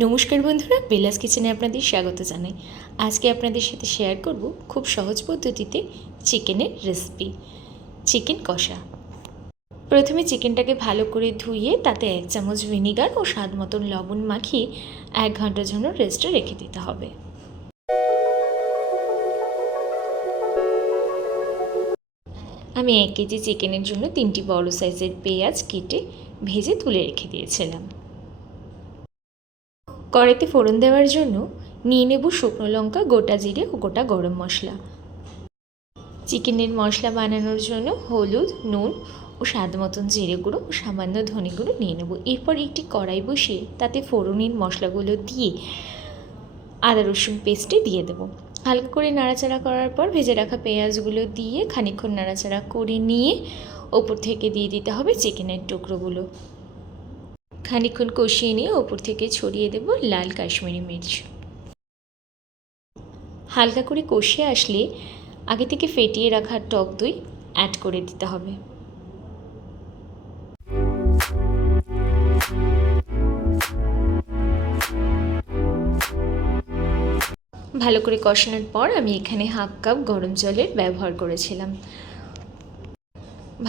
নমস্কার বন্ধুরা, বেলাস কিচেনে আপনাদের স্বাগত জানাই। আজকে আপনাদের সাথে শেয়ার করব খুব সহজ পদ্ধতিতে চিকেনের রেসিপি, চিকেন কষা। প্রথমে চিকেনটাকে ভালো করে ধুয়ে তাতে 1 চামচ ভিনিগার ও স্বাদ মতন লবণ মাখিয়ে 1 ঘন্টার জন্য রেস্টে রেখে দিতে হবে। আমি 1 কেজি চিকেনের জন্য 3টি বড় সাইজের পেঁয়াজ কেটে ভেজে তুলে রেখে দিয়েছিলাম। কড়াইতে ফোড়ন দেওয়ার জন্য নিয়ে নেব শুকনো লঙ্কা, গোটা জিরে ও গোটা গরম মশলা। চিকেনের মশলা বানানোর জন্য হলুদ, নুন ও স্বাদ মতন জিরে গুঁড়ো ও সামান্য ধনে গুঁড়ো নিয়ে নেব। এরপর একটি কড়াই বসিয়ে তাতে ফোড়নের মশলাগুলো দিয়ে আদা রসুন পেস্টে দিয়ে দেবো। হালকা করে নাড়াচাড়া করার পর ভেজে রাখা পেঁয়াজগুলো দিয়ে খানিকক্ষণ নাড়াচাড়া করে নিয়ে ওপর থেকে দিয়ে দিতে হবে চিকেনের টুকরোগুলো। খানিকক্ষণ কষিয়ে নিয়ে ওপর থেকে ছড়িয়ে দেব লাল কাশ্মীরি মির্চ। হালকা করে কষে আসলে আগে থেকে ফেটিয়ে রাখা টক দই অ্যাড করে দিতে হবে। ভালো করে কষানোর পর আমি এখানে 1/2 কাপ গরম জলের ব্যবহার করেছিলাম।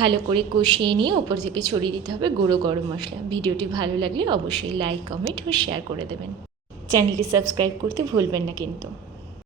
ভালো করে কষিয়ে নিয়ে ওপর থেকে ছড়িয়ে দিতে হবে গুঁড়ো গরম মশলা। ভিডিওটি ভালো লাগলে অবশ্যই লাইক, কমেন্ট ও শেয়ার করে দেবেন। চ্যানেলটি সাবস্ক্রাইব করতে ভুলবেন না কিন্তু।